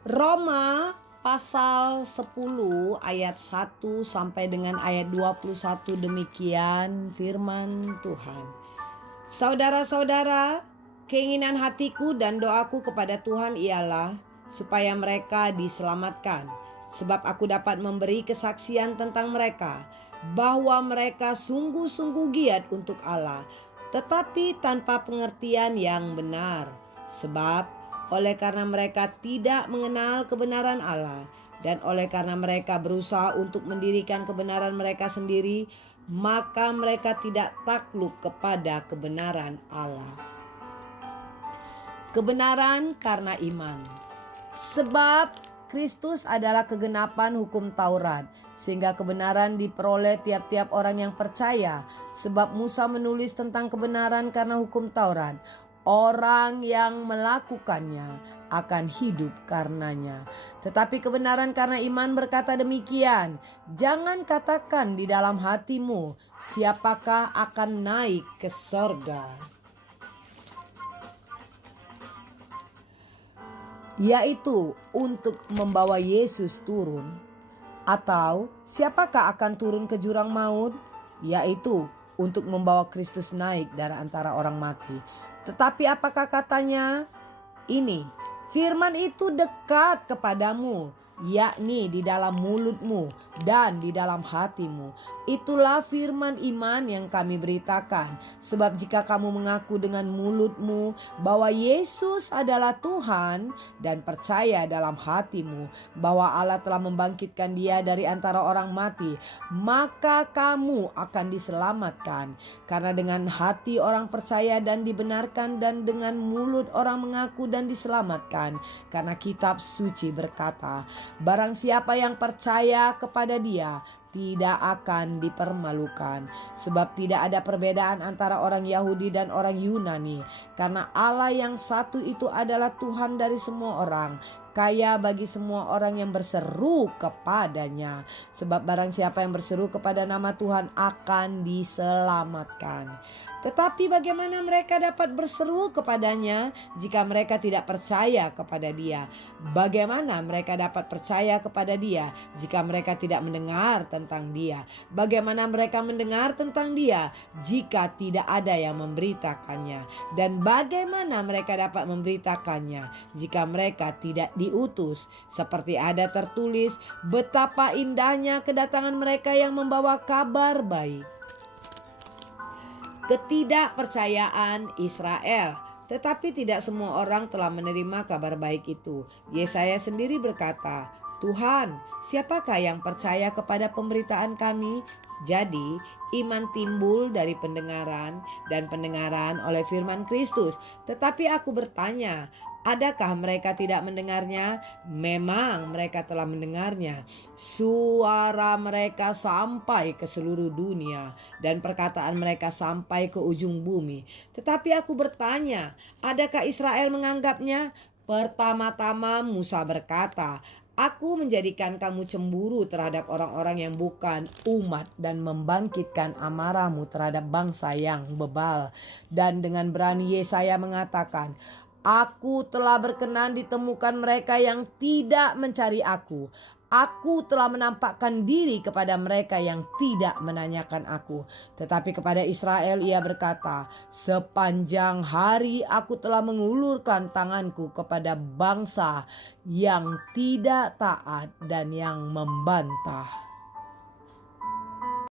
Roma pasal 10 ayat 1 sampai dengan ayat 21, demikian firman Tuhan. Saudara-saudara, keinginan hatiku dan doaku kepada Tuhan ialah supaya mereka diselamatkan. Sebab aku dapat memberi kesaksian tentang mereka, bahwa mereka sungguh-sungguh giat untuk Allah, tetapi tanpa pengertian yang benar. Sebab oleh karena mereka tidak mengenal kebenaran Allah, dan oleh karena mereka berusaha untuk mendirikan kebenaran mereka sendiri, maka mereka tidak takluk kepada kebenaran Allah. Kebenaran karena iman. Sebab Kristus adalah kegenapan hukum Taurat, sehingga kebenaran diperoleh tiap-tiap orang yang percaya. Sebab Musa menulis tentang kebenaran karena hukum Taurat. Orang yang melakukannya akan hidup karenanya. Tetapi kebenaran karena iman berkata demikian, jangan katakan di dalam hatimu, siapakah akan naik ke sorga, yaitu untuk membawa Yesus turun. Atau siapakah akan turun ke jurang maut, yaitu untuk membawa Kristus naik dari antara orang mati. Tetapi apakah katanya? Ini, firman itu dekat kepadamu, yakni di dalam mulutmu dan di dalam hatimu. Itulah firman iman yang kami beritakan. Sebab jika kamu mengaku dengan mulutmu bahwa Yesus adalah Tuhan dan percaya dalam hatimu bahwa Allah telah membangkitkan Dia dari antara orang mati, maka kamu akan diselamatkan. Karena dengan hati orang percaya dan dibenarkan, dan dengan mulut orang mengaku dan diselamatkan. Karena kitab suci berkata, barang siapa yang percaya kepada Dia tidak akan dipermalukan. Sebab tidak ada perbedaan antara orang Yahudi dan orang Yunani, karena Allah yang satu itu adalah Tuhan dari semua orang, kaya bagi semua orang yang berseru kepadanya. Sebab barang siapa yang berseru kepada nama Tuhan akan diselamatkan. Tetapi bagaimana mereka dapat berseru kepadanya jika mereka tidak percaya kepada Dia? Bagaimana mereka dapat percaya kepada Dia jika mereka tidak mendengar tentang Dia? Bagaimana mereka mendengar tentang Dia jika tidak ada yang memberitakannya? Dan bagaimana mereka dapat memberitakannya jika mereka tidak diutus? Seperti ada tertulis, betapa indahnya kedatangan mereka yang membawa kabar baik. Ketidakpercayaan Israel. Tetapi tidak semua orang telah menerima kabar baik itu. Yesaya sendiri berkata, Tuhan, siapakah yang percaya kepada pemberitaan kami? Jadi, iman timbul dari pendengaran, dan pendengaran oleh firman Kristus. Tetapi aku bertanya, adakah mereka tidak mendengarnya? Memang mereka telah mendengarnya. Suara mereka sampai ke seluruh dunia, dan perkataan mereka sampai ke ujung bumi. Tetapi aku bertanya, adakah Israel menganggapnya? Pertama-tama Musa berkata, aku menjadikan kamu cemburu terhadap orang-orang yang bukan umat, dan membangkitkan amarahmu terhadap bangsa yang bebal. Dan dengan berani Yesaya mengatakan, aku telah berkenan ditemukan mereka yang tidak mencari aku. Aku telah menampakkan diri kepada mereka yang tidak menanyakan aku. Tetapi kepada Israel ia berkata, sepanjang hari aku telah mengulurkan tanganku kepada bangsa yang tidak taat dan yang membantah.